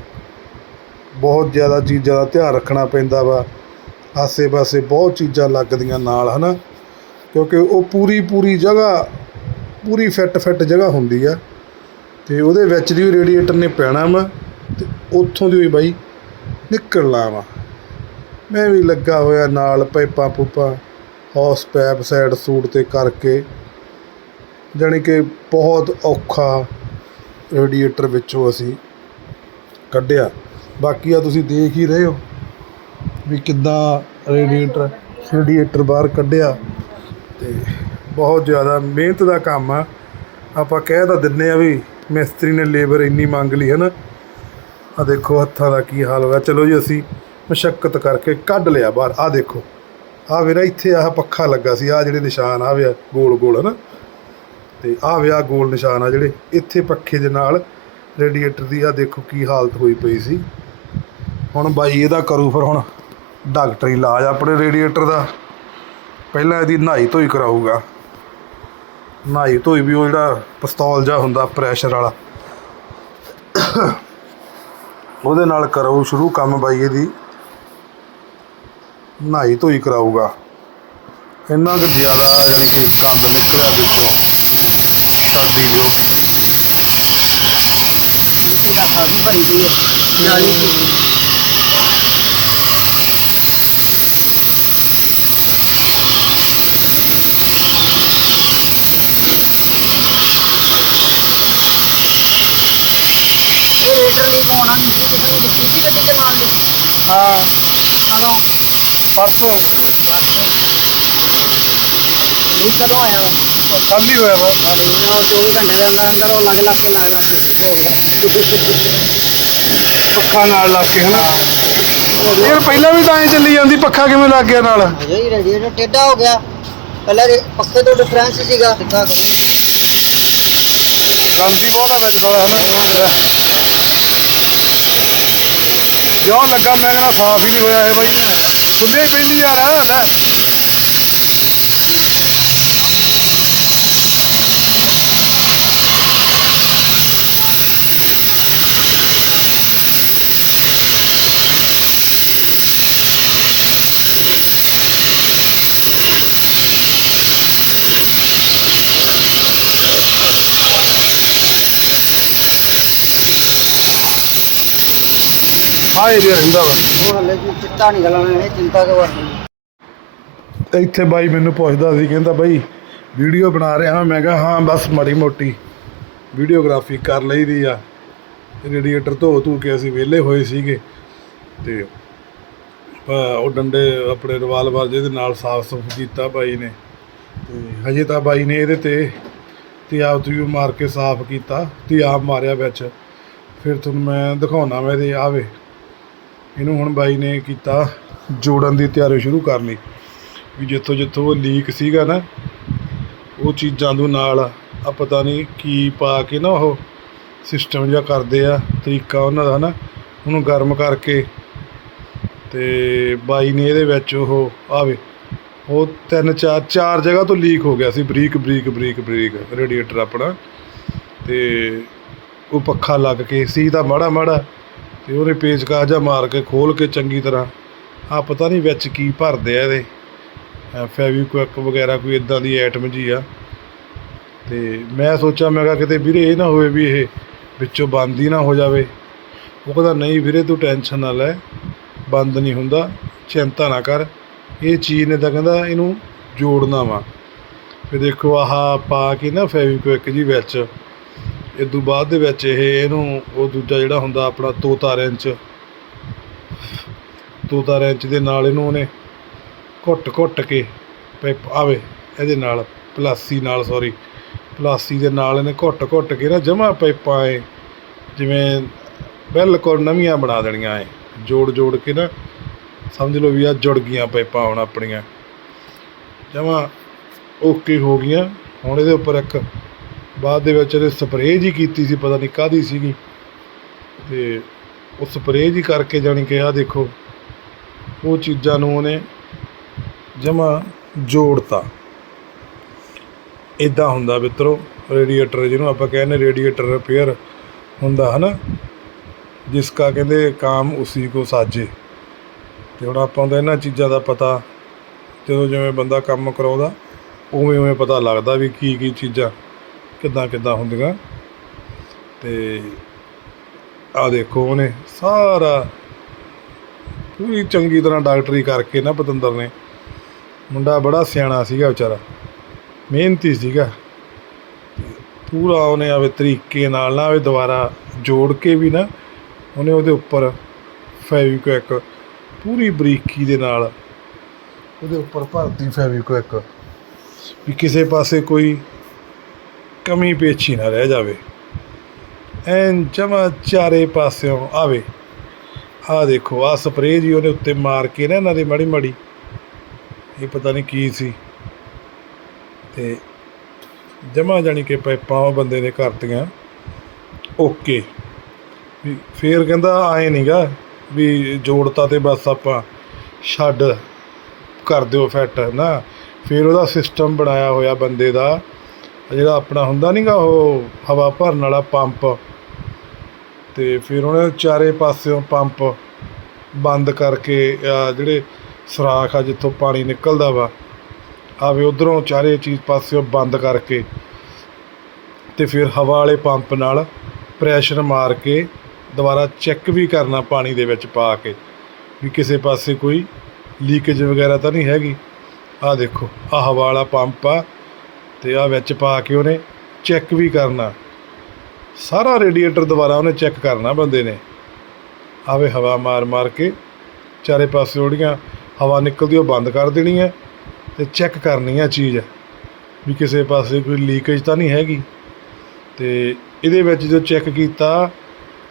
ਬਹੁਤ ਜ਼ਿਆਦਾ ਚੀਜ਼ਾਂ ਦਾ ਧਿਆਨ ਰੱਖਣਾ ਪੈਂਦਾ ਵਾ। ਆਸੇ-ਪਾਸੇ ਬਹੁਤ ਚੀਜ਼ਾਂ ਲੱਗਦੀਆਂ ਨਾਲ, ਹਨਾ? ਕਿਉਂਕਿ ਉਹ ਪੂਰੀ ਪੂਰੀ ਜਗ੍ਹਾ ਪੂਰੀ ਫਿੱਟ ਫਿੱਟ ਜਗ੍ਹਾ ਹੁੰਦੀ ਆ। ਤੇ ਉਹਦੇ ਵਿੱਚ ਦੀ ਰੇਡੀਏਟਰ ਨੇ ਪੈਣਾ ਵਾ ਤੇ ਉੱਥੋਂ ਦੀ ਵੀ ਬਾਈ ਨਿਕਲਣਾ ਵਾ। ਮੈਂ ਵੀ ਲੱਗਾ ਹੋਇਆ ਨਾਲ ਪਾਈਪਾਂ ਪੂਪਾਂ ਹੌਸ ਪੈਪ ਸਾਈਡ ਸੂਟ ਤੇ ਕਰਕੇ। ਜਾਣੀ ਕਿ ਬਹੁਤ ਔਖਾ ਰੇਡੀਏਟਰ ਵਿੱਚੋਂ ਅਸੀਂ ਕੱਢਿਆ। ਬਾਕੀ ਆ ਤੁਸੀਂ ਦੇਖ ਹੀ ਰਹੇ ਹੋ ਵੀ ਕਿੱਦਾਂ ਰੇਡੀਏਟਰ ਰੇਡੀਏਟਰ ਬਾਹਰ ਕੱਢਿਆ ਤੇ ਬਹੁਤ ਜ਼ਿਆਦਾ ਮਿਹਨਤ ਦਾ ਕੰਮ ਆ। ਆਪਾਂ ਕਹਿ ਤਾਂ ਦਿੰਨੇ ਆ ਵੀ ਮਿਸਤਰੀ ਨੇ ਲੇਬਰ ਇੰਨੀ ਮੰਗ ਲਈ ਹੈ ਨਾ। ਆ ਦੇਖੋ ਹੱਥਾਂ ਦਾ ਕੀ ਹਾਲ ਹੋਇਆ। ਚਲੋ ਜੀ, ਅਸੀਂ ਮਸ਼ੱਕਤ ਕਰਕੇ ਕੱਢ ਲਿਆ ਬਾਹਰ। ਆ ਦੇਖੋ। ਆ ਵੇਰਾ ਇੱਥੇ ਆਹ ਪੱਖਾ ਲੱਗਾ ਸੀ। ਆ ਜਿਹੜੇ ਨਿਸ਼ਾਨ ਆ ਵਿਆ ਗੋਲ ਗੋਲ, ਹਨਾ। ਤੇ ਆ ਵਿਆ ਗੋਲ ਨਿਸ਼ਾਨ ਆ ਜਿਹੜੇ ਇੱਥੇ ਪੱਖੇ ਦੇ ਨਾਲ ਰੇਡੀਏਟਰ ਦੀ ਆ ਦੇਖੋ ਕੀ ਹਾਲਤ ਹੋਈ ਪਈ ਸੀ। ਹੁਣ ਬਾਈ ਇਹਦਾ ਕਰੂ ਫਿਰ ਹੁਣ। ਡਾਕਟਰੀ ਇਲਾਜ ਆਪਣੇ ਰੇਡੀਏਟਰ ਦਾ। ਪਹਿਲਾਂ ਇਹਦੀ ਨਹਾਈ ਧੋਈ ਕਰਾਊਗਾ। ਨਹਾਈ ਧੋਈ ਵੀ ਉਹ ਜਿਹੜਾ ਪਿਸਤੌਲ ਜਿਹਾ ਹੁੰਦਾ ਪ੍ਰੈਸ਼ਰ ਵਾਲਾ। ਉਹਦੇ ਨਾਲ ਕਰੋ ਸ਼ੁਰੂ ਕੰਮ ਬਾਈ ਇਹਦੀ ਨਹਾਈ ਧੋਈ ਕਰਾਊਗਾ। ਇੰਨਾ ਕੁ ਜ਼ਿਆਦਾ ਯਾਨੀ ਕਿ ਗੰਦ ਨਿਕਲਿਆ ਵਿੱਚੋਂ। ਸਾਡੀ ਜੋ ਮਿੱਟੀ ਦਾ ਖਾਦੀ ਭਰੀ ਗਈ ਹੈ। ਨਾਲੀ ਦੀ ਇਹ ਹੋਣਾ ਨਹੀਂ ਸੀ ਕਿਸੇ ਨੂੰ ਦਿੱਤੀ ਸੀ ਗੱਡੀ ਦੇ ਨਾਲ ਦੀ ਹਾਂ। ਕਦੋਂ ਪਰਸੋਂ। ਲੀਕ ਕਦੋਂ ਆਇਆ ਕੱਲ ਹੀ ਹੋਇਆ ਵਾ। ਅਰੇ ਉਹ 24 ਘੰਟੇ ਦੇ ਅੰਦਰ ਅੰਦਰ ਉਹ ਲੱਗ ਲੱਗ ਕੇ ਲੱਗ ਹੋ ਗਿਆ ਪੱਖਾ ਨਾਲ ਲੱਗ ਕੇ ਹਨਾ? ਯਾਰ ਪਹਿਲਾਂ ਵੀ ਤਾਂ ਐ ਚੱਲੀ ਜਾਂਦੀ ਪੱਖਾ ਕਿਵੇਂ ਲੱਗ ਗਿਆ ਨਾਲ? ਅਜੇ ਹੀ ਰੇਡੀਏਟਰ ਟੇਢਾ ਹੋ ਗਿਆ। ਪਹਿਲਾਂ ਰੇ- ਪੱਖੇ ਤੋਂ ਡਿਫਰੈਂਸ ਸੀਗਾ। ਸਿੱਧਾ ਕਰੋ ਗੰਦੀ ਬਹੁਤ ਆ ਵਿੱਚ ਸਾਲਾ ਹਨਾ? ਜਿਉਂ ਲੱਗਾ ਮੈਂ ਕਹਿੰਦਾ ਸਾਫ਼ ਹੀ ਨਹੀਂ ਹੋਇਆ ਇਹ ਬਾਈ। ਖੁੱਲਿਆ ਹੀ ਪਹਿਲੀ ਯਾਰ, ਲੈ। ਆ ਏਰੀਆ ਰਹਿੰਦਾ ਵਾ। ਉਹ ਹਲੇ ਵੀ ਚਿੱਟਾ ਨਿਕਲਣਾ ਇਹ ਚਿੰਤਾ ਦੇ ਵਾਸਤੇ ਇੱਥੇ ਬਾਈ ਮੈਨੂੰ ਪੁੱਛਦਾ ਸੀ ਕਹਿੰਦਾ ਬਾਈ ਵੀਡੀਓ ਬਣਾ ਰਿਹਾ ਹਾਂ ਮੈਂ ਕਿਹਾ ਹਾਂ ਬਸ ਮਾੜੀ ਮੋਟੀ ਵੀਡੀਓਗ੍ਰਾਫੀ ਕਰ ਲਈਦੀ ਆ। ਰੇਡੀਏਟਰ ਧੋ ਧੂ ਕੇ ਅਸੀਂ ਵਿਹਲੇ ਹੋਏ ਸੀਗੇ ਤੇ ਅਹ ਉਹ ਡੰਡੇ ਆਪਣੇ ਰਿਵਾਲਵਰ ਜਿਹਦੇ ਨਾਲ ਸਾਫ਼ ਸੁਫ ਕੀਤਾ ਬਾਈ ਨੇ। ਤੇ ਹਜੇ ਤਾਂ ਬਾਈ ਨੇ ਇਹਦੇ ਤੇ ਤਿਆਬ ਤੁਯੂ ਮਾਰ ਕੇ ਸਾਫ਼ ਕੀਤਾ ਤਿਆਬ ਮਾਰਿਆ ਵਿੱਚ। ਫਿਰ ਤੁਹਾਨੂੰ ਮੈਂ ਦਿਖਾਉਣਾ ਮੈਂ ਇਹਦੇ ਆਵੇ ਇਹਨੂੰ ਹੁਣ ਬਾਈ ਨੇ ਕੀਤਾ ਜੋੜਨ ਦੀ ਤਿਆਰੀ ਸ਼ੁਰੂ ਕਰ ਲਈ ਵੀ ਜਿੱਥੋਂ ਜਿੱਥੋਂ ਉਹ ਲੀਕ ਸੀਗਾ ਨਾ, ਉਹ ਚੀਜ਼ਾਂ ਨੂੰ ਨਾਲ ਆ ਪਤਾ ਨਹੀਂ ਕੀ ਪਾ ਕੇ ਨਾ ਉਹ ਸਿਸਟਮ ਜਿਹਾ ਕਰਦੇ ਆ, ਤਰੀਕਾ ਉਹਨਾਂ ਦਾ ਨਾ, ਉਹਨੂੰ ਗਰਮ ਕਰਕੇ ਤੇ ਬਾਈ ਨੇ ਇਹਦੇ ਵਿੱਚ ਉਹ ਆਵੇ, ਉਹ ਤਿੰਨ ਚਾਰ ਚਾਰ ਜਗ੍ਹਾ ਤੋਂ ਲੀਕ ਹੋ ਗਿਆ ਸੀ, ਬਰੀਕ ਬਰੀਕ ਬਰੀਕ ਬਰੀਕ ਰੇਡੀਏਟਰ ਆਪਣਾ ਤੇ ਉਹ ਪੱਖਾ ਲੱਗ ਕੇ, ਸੀ ਤਾਂ ਮਾੜਾ ਮਾੜਾ ਤੇ ਉਹਨੇ ਪੇਚਕਾਜ ਜਿਹਾ ਮਾਰ ਕੇ ਖੋਲ ਕੇ ਚੰਗੀ ਤਰ੍ਹਾਂ ਆ ਪਤਾ ਨਹੀਂ ਵਿੱਚ ਕੀ ਭਰਦੇ ਆ ਇਹਦੇ। ਫੈਵੀਕਵਿਕ ਵਗੈਰਾ ਕੋਈ ਇਦਾਂ ਦੀ ਐਟਮ ਜੀ ਆ। ਤੇ ਮੈਂ ਸੋਚਿਆ, ਮੈਂ ਕਿਹਾ ਕਿਤੇ ਵੀਰੇ ਇਹ ਨਾ ਹੋਵੇ ਵੀ ਇਹ ਵਿੱਚੋਂ ਬੰਦ ਹੀ ਨਾ ਹੋ ਜਾਵੇ। ਉਹ ਕਹਿੰਦਾ, ਨਹੀਂ ਵੀਰੇ, ਤੂੰ ਟੈਨਸ਼ਨ ਨਾ ਲੈ, ਬੰਦ ਨਹੀਂ ਹੁੰਦਾ, ਚਿੰਤਾ ਨਾ ਕਰ। ਇਹ ਚੀਜ਼ ਨੇ ਤਾਂ ਕਹਿੰਦਾ ਇਹਨੂੰ ਜੋੜਨਾ ਵਾ। ਫਿਰ ਦੇਖੋ ਆਹ ਪਾ ਕੇ ਨਾ ਫੈਵੀਕਵਿਕ ਜੀ ਵਿੱਚ ਇਹ ਤੋਂ ਬਾਅਦ ਦੇ ਵਿੱਚ ਇਹ, ਇਹਨੂੰ ਉਹ ਦੂਜਾ ਜਿਹੜਾ ਹੁੰਦਾ ਆਪਣਾ ਤੋਤਾ ਰੈਂਚ। ਤੋਤਾ ਰੈਂਚ ਦੇ ਨਾਲ ਇਹਨੂੰ ਉਹਨੇ ਘੁੱਟ ਘੁੱਟ ਕੇ ਪੈਪ ਆਵੇ, ਇਹਦੇ ਨਾਲ, ਪਲਾਸੀ ਨਾਲ ਸੌਰੀ ਪਲਾਸੀ ਦੇ ਨਾਲ ਇਹਨੇ ਘੁੱਟ ਘੁੱਟ ਕੇ ਨਾ ਜਮਾ ਪਾਈਪਾਂ ਏ ਜਿਵੇਂ ਬਿਲਕੁਲ ਨਵੀਆਂ ਬਣਾ ਦੇਣੀਆਂ ਏ ਜੋੜ ਜੋੜ ਕੇ ਨਾ, ਸਮਝ ਲਓ ਵੀ ਆ ਜੁੜ ਗਈਆਂ ਪਾਈਪਾਂ ਹੁਣ ਆਪਣੀਆਂ। ਜਮਾਂ ਓਕੇ ਹੋ ਗਈਆਂ। ਹੁਣ ਇਹਦੇ ਉੱਪਰ ਇੱਕ ਬਾਅਦ ਦੇ ਵਿੱਚ ਇਹਦੇ ਸਪਰੇਅ ਜੀ ਕੀਤੀ ਸੀ, ਪਤਾ ਨਹੀਂ ਕਾਹਦੀ ਸੀਗੀ। ਤੇ ਉਹ ਸਪਰੇਅ ਜੀ ਕਰਕੇ ਜਾਣੀ ਕਿ ਆ ਦੇਖੋ, ਉਹ ਚੀਜ਼ਾਂ ਨੂੰ ਉਹਨੇ ਜਮਾ ਜੋੜਤਾ। ਇਦਾਂ ਹੁੰਦਾ ਮਿੱਤਰੋ ਰੇਡੀਏਟਰ ਜਿਹਨੂੰ ਆਪਾਂ ਕਹਿੰਦੇ ਰੇਡੀਏਟਰ ਰਿਪੇਅਰ ਹੁੰਦਾ, ਹਨਾ? ਜਿਸ ਕਾ ਕਹਿੰਦੇ ਕਾਮ ਉਸੀ ਕੋ ਸਾਜੇ। ਤੇ ਹੁਣ ਆਪਾਂ ਨੂੰ ਇਹਨਾਂ ਚੀਜ਼ਾਂ ਦਾ ਪਤਾ, ਜਦੋਂ ਜਿਵੇਂ ਬੰਦਾ ਕੰਮ ਕਰਾਉਂਦਾ ਉਵੇਂ ਉਵੇਂ ਪਤਾ ਲੱਗਦਾ ਵੀ ਕੀ ਕੀ ਚੀਜ਼ਾਂ ਕਿੱਦਾਂ ਕਿੱਦਾਂ ਹੁੰਦੀਆਂ। ਤੇ ਆ ਦੇਖੋ ਉਹਨੇ ਸਾਰਾ ਪੂਰੀ ਚੰਗੀ ਤਰ੍ਹਾਂ ਡਾਕਟਰੀ ਕਰਕੇ ਨਾ ਪਤੰਦਰ ਨੇ। ਮੁੰਡਾ ਬੜਾ ਸਿਆਣਾ ਸੀਗਾ ਵਿਚਾਰਾ, ਮਿਹਨਤੀ ਸੀਗਾ। ਪੂਰਾ ਉਹਨੇ ਆਵੇ ਤਰੀਕੇ ਨਾਲ ਨਾ ਆਵੇ ਦੁਬਾਰਾ ਜੋੜ ਕੇ ਵੀ ਨਾ ਉਹਨੇ ਉਹਦੇ ਉੱਪਰ ਫੈਵਿਕਵਿਕ ਪੂਰੀ ਬਰੀਕੀ ਦੇ ਨਾਲ ਉਹਦੇ ਉੱਪਰ ਭਰਤੀ ਫੈਵਿਕਵਿਕ ਵੀ ਕਿਸੇ ਪਾਸੇ ਕੋਈ ਕਮੀ ਪੇਛੀ ਨਾ ਰਹਿ ਜਾਵੇ। ਐਨ ਜਮਾ ਚਾਰੇ ਪਾਸਿਓਂ ਆਵੇ। ਆਹ ਦੇਖੋ, ਆਹ ਸਪਰੇਅ ਜੀ ਉਹਨੇ ਉੱਤੇ ਮਾਰ ਕੇ ਨਾ ਇਹਨਾਂ ਦੀ ਮਾੜੀ ਮਾੜੀ। ਇਹ ਪਤਾ ਨਹੀਂ ਕੀ ਸੀ। ਤੇ ਜਮਾ ਜਾਣੀ ਕਿ ਪਾਈਪਾਂ ਉਹ ਬੰਦੇ ਨੇ ਕਰਤੀਆਂ ਓਕੇ। ਵੀ ਫੇਰ ਕਹਿੰਦਾ ਆਏ ਨਹੀਂਗਾ ਵੀ ਜੋੜਤਾ ਤੇ ਬਸ ਆਪਾਂ ਛੱਡ, ਕਰ ਦਿਓ ਫਿੱਟ, ਨਾ। ਫਿਰ ਉਹਦਾ ਸਿਸਟਮ ਬਣਾਇਆ ਹੋਇਆ ਬੰਦੇ ਦਾ। ਜਿਹੜਾ ਆਪਣਾ ਹੁੰਦਾ ਨਹੀਂਗਾ ਉਹ ਹਵਾ ਭਰਨ ਵਾਲਾ ਪੰਪ। ਤੇ ਫਿਰ ਉਹਨੇ ਚਾਰੇ ਪਾਸਿਓਂ ਪੰਪ ਬੰਦ ਕਰਕੇ ਆਹ ਜਿਹੜੇ ਸਰਾਖ ਆ ਜਿੱਥੋਂ ਪਾਣੀ ਨਿਕਲਦਾ ਵਾ, ਆਵੇ ਉਧਰੋਂ ਚਾਰੇ ਚੀਜ਼ ਪਾਸਿਓਂ ਬੰਦ ਕਰਕੇ ਤੇ ਫਿਰ ਹਵਾ ਵਾਲੇ ਪੰਪ ਨਾਲ ਪ੍ਰੈਸ਼ਰ ਮਾਰ ਕੇ ਦੁਬਾਰਾ ਚੈੱਕ ਵੀ ਕਰਨਾ ਪਾਣੀ ਦੇ ਵਿੱਚ ਪਾ ਕੇ ਵੀ ਕਿਸੇ ਪਾਸੇ ਕੋਈ ਲੀਕੇਜ ਵਗੈਰਾ ਤਾਂ ਨਹੀਂ ਹੈਗੀ। ਆਹ ਦੇਖੋ, ਆਹ ਹਵਾ ਵਾਲਾ ਪੰਪ ਆ ਤੇ ਆ ਵਿੱਚ ਪਾ ਕੇ ਉਹਨੇ ਚੈੱਕ ਵੀ ਕਰਨਾ। ਸਾਰਾ ਰੇਡੀਏਟਰ ਦੁਬਾਰਾ ਉਹਨੇ ਚੈੱਕ ਕਰਨਾ ਬੰਦੇ ਨੇ। ਆਵੇ ਹਵਾ ਮਾਰ ਮਾਰ ਕੇ ਚਾਰੇ ਪਾਸੇ ਉਹੜੀਆਂ, ਹਵਾ ਨਿਕਲਦੀ ਉਹ ਬੰਦ ਕਰ ਦੇਣੀ ਹੈ ਤੇ ਚੈੱਕ ਕਰਨੀ ਹੈ ਚੀਜ਼। ਵੀ ਕਿਸੇ ਪਾਸੇ ਕੋਈ ਲੀਕੇਜ ਤਾਂ ਨਹੀਂ ਹੈਗੀ। ਤੇ ਇਹਦੇ ਵਿੱਚ ਜੋ ਚੈੱਕ ਕੀਤਾ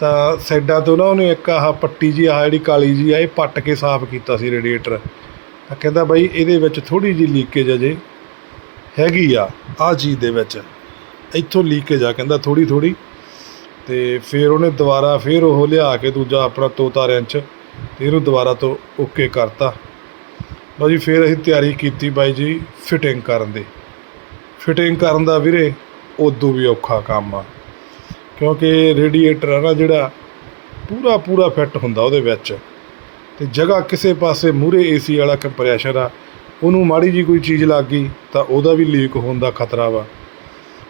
ਤਾਂ ਸਾਈਡਾਂ ਤੋਂ ਨਾ ਉਹਨੇ ਇੱਕ ਆਹ ਪੱਟੀ ਜੀ ਆਹ ਜਿਹੜੀ ਕਾਲੀ ਜੀ ਆ, ਇਹ ਪੱਟ ਕੇ ਸਾਫ਼ ਕੀਤਾ ਸੀ ਰੇਡੀਏਟਰ। ਤਾਂ ਕਹਿੰਦਾ ਬਾਈ ਇਹਦੇ ਵਿੱਚ ਥੋੜੀ ਜੀ ਲੀਕੇਜ ਅਜੇ ਹੈਗੀ ਆ ਆਹ ਚੀਜ਼ ਦੇ ਵਿੱਚ। ਇੱਥੋਂ ਲੀਕੇਜ ਆ ਕਹਿੰਦਾ ਥੋੜੀ ਥੋੜੀ ਤੇ ਫਿਰ ਉਹਨੇ ਦੁਬਾਰਾ ਫਿਰ ਉਹ ਲਿਆ ਕੇ ਦੂਜਾ ਆਪਣਾ ਤੋਤਾ ਰੈਂਚ ਤੇ ਇਹਨੂੰ ਦੁਬਾਰਾ ਤੋਂ ਓਕੇ ਕਰਤਾ। ਲਓ ਜੀ, ਫਿਰ ਅਸੀਂ ਤਿਆਰੀ ਕੀਤੀ ਬਾਈ ਜੀ ਫਿਟਿੰਗ ਕਰਨ ਦੀ। ਫਿਟਿੰਗ ਕਰਨ ਦਾ ਵੀਰੇ ਉਦੋਂ ਵੀ ਔਖਾ ਕੰਮ ਆ। ਕਿਉਂਕਿ ਰੇਡੀਏਟਰ ਆ ਨਾ ਜਿਹੜਾ, ਪੂਰਾ ਪੂਰਾ ਫਿੱਟ ਹੁੰਦਾ ਉਹਦੇ ਵਿੱਚ। ਤੇ ਜਗ੍ਹਾ ਕਿਸੇ ਪਾਸੇ ਮੂਰੇ ਏਸੀ ਵਾਲਾ ਕੰਪਰੈਸ਼ਰ ਆ ਉਹਨੂੰ ਮਾੜੀ ਜੀ ਕੋਈ ਚੀਜ਼ ਲੱਗ ਗਈ ਤਾਂ ਉਹਦਾ ਵੀ ਲੀਕ ਹੋਣ ਦਾ ਖਤਰਾ ਵਾ।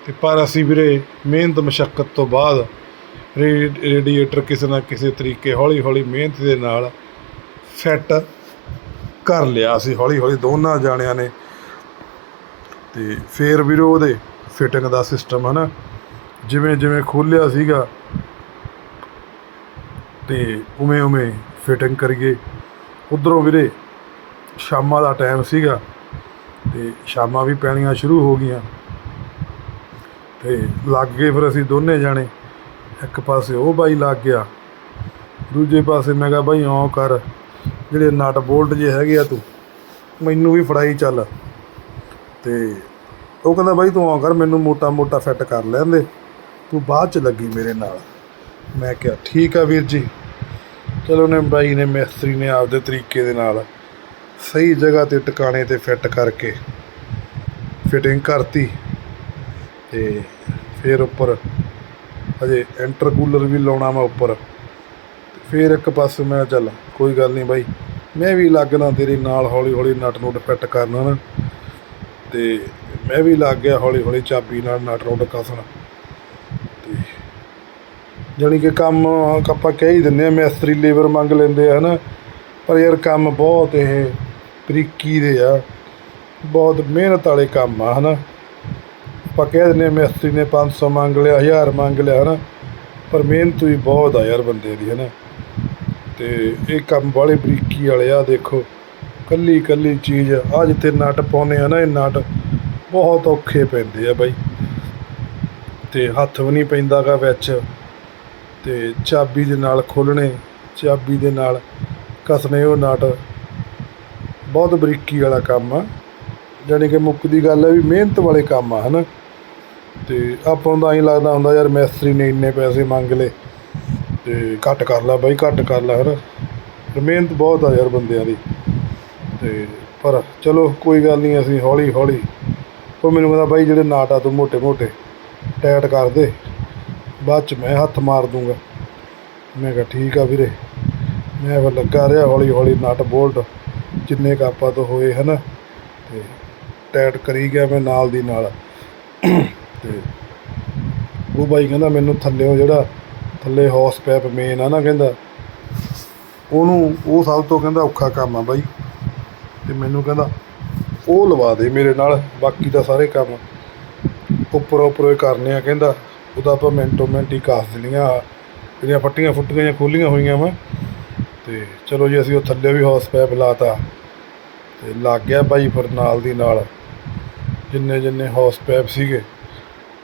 ਤੇ ਪਰ ਅਸੀਂ ਵੀਰੇ ਮਿਹਨਤ ਮਸ਼ੱਕਤ ਤੋਂ ਬਾਅਦ ਰੇ- ਰੇਡੀਏਟਰ ਕਿਸੇ ਨਾ ਕਿਸੇ ਤਰੀਕੇ ਹੌਲੀ ਹੌਲੀ ਮਿਹਨਤ ਦੇ ਨਾਲ ਫਿੱਟ ਕਰ ਲਿਆ ਅਸੀਂ ਹੌਲੀ ਹੌਲੀ ਦੋਨਾਂ ਜਾਣਿਆਂ ਨੇ। ਤੇ ਫੇਰ ਵੀਰੋ ਉਹਦੇ ਫਿਟਿੰਗ ਦਾ ਸਿਸਟਮ ਹੈ ਨਾ ਜਿਵੇਂ ਜਿਵੇਂ ਖੋਲਿਆ ਸੀਗਾ, ਤੇ ਉਵੇਂ ਉਵੇਂ ਫਿਟਿੰਗ ਕਰੀਏ। ਉਧਰੋਂ ਵੀਰੇ ਸ਼ਾਮਾਂ ਦਾ ਟਾਈਮ ਸੀਗਾ ਤੇ ਸ਼ਾਮਾਂ ਵੀ ਪੈਣੀਆਂ ਸ਼ੁਰੂ ਹੋ ਗਈਆਂ। ਤੇ ਲੱਗ ਗਏ ਫਿਰ ਅਸੀਂ ਦੋਨੇ ਜਾਣੇ। ਇੱਕ ਪਾਸੇ ਉਹ ਬਾਈ ਲੱਗ ਗਿਆ, ਦੂਜੇ ਪਾਸੇ ਮੈਂ ਕਿਹਾ, ਬਾਈ ਆਉਂ ਕਰ, ਜਿਹੜੇ ਨਟ ਬੋਲਟ ਜੇ ਹੈਗੇ ਆ ਤੂੰ, ਮੈਨੂੰ ਵੀ ਫੜਾਈ ਚੱਲ। ਤੇ ਉਹ ਕਹਿੰਦਾ, ਬਾਈ, ਤੂੰ ਆਉਂ ਕਰ, ਮੈਨੂੰ ਮੋਟਾ ਮੋਟਾ ਫਿੱਟ ਕਰ ਲੈਂਦੇ। ਤੂੰ ਬਾਅਦ ਚ ਲੱਗੀ ਮੇਰੇ ਨਾਲ। ਮੈਂ ਕਿਹਾ, ਠੀਕ ਆ ਵੀਰ ਜੀ। ਚਲੋ ਨੇ ਬਾਈ ਨੇ ਮਿਸਤਰੀ ਨੇ ਆਪਦੇ ਤਰੀਕੇ ਦੇ ਨਾਲ ਸਹੀ ਜਗ੍ਹਾ ਤੇ ਟਿਕਾਣੇ ਤੇ ਫਿੱਟ ਕਰਕੇ ਫਿਟਿੰਗ ਕਰਤੀ ਤੇ ਫਿਰ ਉੱਪਰ ਅਜੇ ਇੰਟਰਕੂਲਰ ਵੀ ਲਾਉਣਾ ਮੈਂ ਉੱਪਰ। ਫਿਰ ਇੱਕ ਪਾਸੇ ਮੈਂ ਚੱਲ, ਕੋਈ ਗੱਲ ਨਹੀਂ ਬਾਈ, ਮੈਂ ਵੀ ਲੱਗਣਾ ਤੇਰੇ ਨਾਲ ਹੌਲੀ ਹੌਲੀ ਨਟ ਨੂਟ ਫਿੱਟ ਕਰਨਾ। ਨਾ ਤੇ ਮੈਂ ਵੀ ਲੱਗ ਗਿਆ ਹੌਲੀ ਹੌਲੀ ਚਾਬੀ ਨਾਲ ਨਟ ਨੂਟ ਕਸਣ। ਤੇ ਜਾਣੀ ਕਿ ਕੰਮ ਆਪਾਂ ਕਹਿ ਹੀ ਦਿੰਦੇ ਆ, ਮਿਸਤਰੀ ਲੇਬਰ ਮੰਗ ਲੈਂਦੇ ਆ, ਹਨਾ? ਪਰ ਯਾਰ ਕੰਮ ਬਹੁਤ ਇਹ ਬਰੀਕੀ ਦੇ ਆ। ਬਹੁਤ ਮਿਹਨਤ ਵਾਲੇ ਕੰਮ ਆ, ਹਨਾ। ਆਪਾਂ ਕਹਿ ਦਿੰਦੇ ਆ ਮਿਸਤਰੀ ਨੇ 500 ਮੰਗ ਲਿਆ 1000 ਮੰਗ ਲਿਆ, ਹਨਾ। ਪਰ ਮਿਹਨਤ ਵੀ ਬਹੁਤ ਆ ਯਾਰ ਬੰਦੇ ਦੀ, ਹਨਾ। ਤੇ ਇਹ ਕੰਮ ਵਾਲੇ ਬਰੀਕੀ ਵਾਲੇ ਆ, ਦੇਖੋ। ਕੱਲੀ ਕੱਲੀ ਚੀਜ਼ ਆ ਜਿੱਥੇ ਨਟ ਪਾਉਨੇ ਆ ਨਾ, ਇਹ ਨਟ ਬਹੁਤ ਔਖੇ ਪੈਂਦੇ ਆ ਬਾਈ। ਤੇ ਹੱਥ ਵੀ ਨਹੀਂ ਪੈਂਦਾਗਾ ਵਿੱਚ। ਤੇ ਚਾਬੀ ਦੇ ਨਾਲ ਖੋਲਣੇ ਚਾਬੀ ਦੇ ਨਾਲ ਕੱਸਣੇ ਉਹ ਨਟ। ਬਹੁਤ ਬਰੀਕੀ ਵਾਲਾ ਕੰਮ ਆ। ਜਾਨੀ ਕਿ ਮੁੱਕਦੀ ਗੱਲ ਹੈ ਵੀ ਮਿਹਨਤ ਵਾਲੇ ਕੰਮ ਆ, ਹਨਾ? ਤੇ ਆਪਾਂ ਨੂੰ ਤਾਂ ਐਂ ਲੱਗਦਾ ਹੁੰਦਾ, ਯਾਰ ਮਿਸਤਰੀ ਨੇ ਇੰਨੇ ਪੈਸੇ ਮੰਗ ਲਏ ਤੇ ਘੱਟ ਕਰ ਲੈ ਬਾਈ, ਘੱਟ ਕਰ ਲੈ ਹਰ ਮਿਹਨਤ ਬਹੁਤ ਆ ਯਾਰ ਬੰਦਿਆਂ ਦੀ। ਤੇ ਪਰ ਚਲੋ, ਕੋਈ ਗੱਲ ਨਹੀਂ, ਅਸੀਂ ਹੌਲੀ ਹੌਲੀ ਉਹ ਮੈਨੂੰ ਕਹਿੰਦਾ ਬਾਈ ਜਿਹੜੇ ਨਾਟਾ ਤੋਂ ਮੋٹے ਮੋٹے ਟੈਟ ਕਰ ਦੇ ਬਾਅਦ ਚ ਮੈਂ ਹੱਥ ਮਾਰ ਦੂੰਗਾ। ਮੈਂ ਕਿਹਾ ਠੀਕ ਆ ਵੀਰੇ। ਮੈਂ ਫਿਰ ਲੱਗਾ ਰਿਹਾ ਹੌਲੀ ਹੌਲੀ ਨਟ ਬੋਲਟ। ਜਿੰਨੇ ਕੁ ਆਪਾਂ ਤੋਂ ਹੋਏ, ਹਨਾ? ਤੇ ਟਾਈਟ ਕਰੀ ਗਿਆ ਮੈਂ ਨਾਲ ਦੀ ਨਾਲ। ਤੇ ਉਹ ਬਾਈ ਕਹਿੰਦਾ ਮੈਨੂੰ ਥੱਲੇੋਂ ਜਿਹੜਾ ਥੱਲੇ ਹੌਸ ਪੈਪ ਮੇਨ ਆ ਨਾ ਕਹਿੰਦਾ, ਉਹਨੂੰ ਉਹ ਸਭ ਤੋਂ ਕਹਿੰਦਾ ਔਖਾ ਕੰਮ ਆ ਬਾਈ। ਤੇ ਮੈਨੂੰ ਕਹਿੰਦਾ ਉਹ ਲਵਾ ਦੇ ਮੇਰੇ ਨਾਲ, ਬਾਕੀ ਤਾਂ ਸਾਰੇ ਕੰਮ। ਉੱਪਰੋਂ ਉੱਪਰੋਂ ਹੀ ਕਰਨੇ ਆ ਕਹਿੰਦਾ ਉਹਦਾ ਆਪਾਂ ਮਿੰਟੋ ਮਿੰਟ ਹੀ ਕਾਸ ਦੇਣੀਆਂ। ਜਿਹੜੀਆਂ ਫੱਟੀਆਂ ਫੁੱਟੀਆਂ ਜਾਂ ਖੋਲੀਆਂ ਹੋਈਆਂ ਵਾ। ਤੇ ਚਲੋ ਜੀ, ਅਸੀਂ ਉਹ ਥੱਲੇ ਵੀ ਹੌਸ ਪੈਪ ਲਾਤਾ। ਤੇ ਲੱਗ ਗਿਆ ਭਾਈ ਫਿਰ ਨਾਲ ਦੀ ਨਾਲ। ਜਿੰਨੇ ਜਿੰਨੇ ਹੌਸ ਪੈਪ ਸੀਗੇ।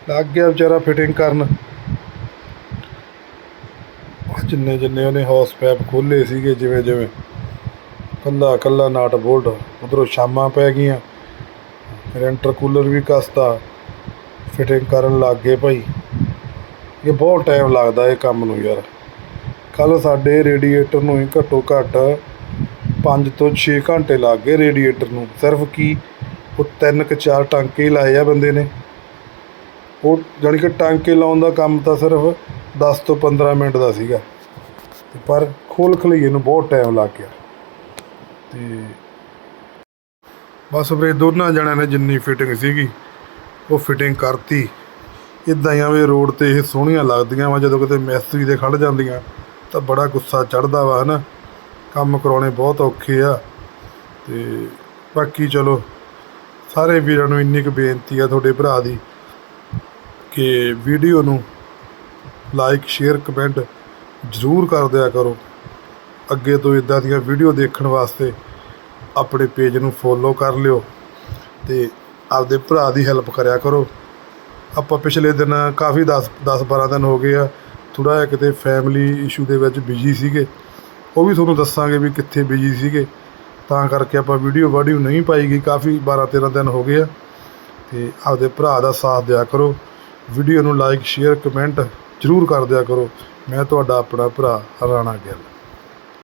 ਲੱਗ ਗਿਆ ਵਿਚਾਰਾ ਫਿਟਿੰਗ ਕਰਨ। ਜਿੰਨੇ ਜਿੰਨੇ ਉਹਨੇ ਹੌਸ ਪੈਪ ਖੋਲੇ ਸੀਗੇ, ਜਿਵੇਂ ਜਿਵੇਂ। ਕੱਲਾ ਕੱਲਾ ਨਾਟ ਬੋਲਟ, ਉਧਰੋਂ ਸ਼ਾਮਾਂ ਪੈ ਗਈਆਂ। ਫਿਰ ਇੰਟਰਕੂਲਰ ਵੀ ਕਸਤਾ। ਫਿਟਿੰਗ ਕਰਨ ਲੱਗ ਗਏ ਭਾਈ। ਇਹ ਬਹੁਤ ਟਾਈਮ ਲੱਗਦਾ ਇਹ ਕੰਮ ਨੂੰ ਯਾਰ। ਕੱਲ ਸਾਡੇ ਰੇਡੀਏਟਰ ਨੂੰ ਹੀ ਘੱਟੋ ਘੱਟ 5 ਤੋਂ 6 ਘੰਟੇ ਲੱਗ ਗਏ ਰੇਡੀਏਟਰ ਨੂੰ। ਸਿਰਫ ਕੀ? ਉਹ ਤਿੰਨ ਕੁ ਚਾਰ ਟਾਂਕੇ ਹੀ ਲਾਏ ਆ ਬੰਦੇ ਨੇ। ਉਹ ਜਾਣੀ ਕਿ ਟਾਂਕੇ ਲਾਉਣ ਦਾ ਕੰਮ ਤਾਂ ਸਿਰਫ 10 ਤੋਂ 15 ਮਿੰਟ ਦਾ ਸੀਗਾ। ਪਰ ਖੋਲ ਖਲਈਏ ਨੂੰ ਬਹੁਤ ਟਾਈਮ ਲੱਗ ਗਿਆ। ਤੇ ਬਸ ਵੀਰੇ, ਦੋਨਾਂ ਜਣਿਆਂ ਨੇ ਜਿੰਨੀ ਫਿਟਿੰਗ ਸੀਗੀ, ਉਹ ਫਿਟਿੰਗ ਕਰਤੀ। ਇਦਾਂ ਹੀ ਆ ਵੀ ਰੋਡ ਤੇ ਇਹ ਸੋਹਣੀਆਂ ਲੱਗਦੀਆਂ ਵਾ, ਜਦੋਂ ਕਿਤੇ ਮਿਸਤਰੀ ਦੇ ਖੜ ਜਾਂਦੀਆਂ, ਤਾਂ ਬੜਾ ਗੁੱਸਾ ਚੜਦਾ ਵਾ, ਹਨਾ? ਕੰਮ ਕਰਾਉਣੇ ਬਹੁਤ ਔਖੇ ਆ। ਤੇ ਬਾਕੀ ਚਲੋ, ਸਾਰੇ ਵੀਰਾਂ ਨੂੰ ਇੰਨੀ ਕੁ ਬੇਨਤੀ ਆ ਤੁਹਾਡੇ ਭਰਾ ਦੀ ਕਿ ਵੀਡੀਓ ਨੂੰ ਲਾਈਕ, ਸ਼ੇਅਰ, ਕਮੈਂਟ ਜ਼ਰੂਰ ਕਰ ਦਿਆ ਕਰੋ। ਅੱਗੇ ਤੋਂ ਇਦਾਂ ਦੀਆਂ ਵੀਡੀਓ ਦੇਖਣ ਵਾਸਤੇ ਆਪਣੇ ਪੇਜ ਨੂੰ ਫੋਲੋ ਕਰ ਲਿਓ ਤੇ ਆਪਦੇ ਭਰਾ ਦੀ ਹੈਲਪ ਕਰਿਆ ਕਰੋ। ਆਪਾਂ ਪਿਛਲੇ ਦਿਨ ਕਾਫੀ 10 10 12 ਦਿਨ ਹੋ ਗਏ ਆ। ਥੋੜਾ ਜਿਹਾ ਕਿਤੇ ਫੈਮਿਲੀ ਇਸ਼ੂ ਦੇ ਵਿੱਚ ਬਿਜ਼ੀ ਸੀਗੇ। ਉਹ ਵੀ ਤੁਹਾਨੂੰ ਦੱਸਾਂਗੇ ਵੀ ਕਿੱਥੇ ਬਿਜ਼ੀ ਸੀਗੇ। ਤਾਂ ਕਰਕੇ ਆਪਾਂ ਵੀਡੀਓ ਵਾਡੀਓ ਨਹੀਂ ਪਾਈ ਗਈ। ਕਾਫੀ 12 13 ਦਿਨ ਹੋ ਗਏ ਆ। ਤੇ ਆਪਦੇ ਭਰਾ ਦਾ ਸਾਥ ਦਿਆ ਕਰੋ। ਵੀਡੀਓ ਨੂੰ ਲਾਈਕ ਸ਼ੇਅਰ ਕਮੈਂਟ ਜ਼ਰੂਰ ਕਰ ਦਿਆ ਕਰੋ। ਮੈਂ ਤੁਹਾਡਾ ਆਪਣਾ ਭਰਾ ਰਾਣਾ ਗਿੱਲ।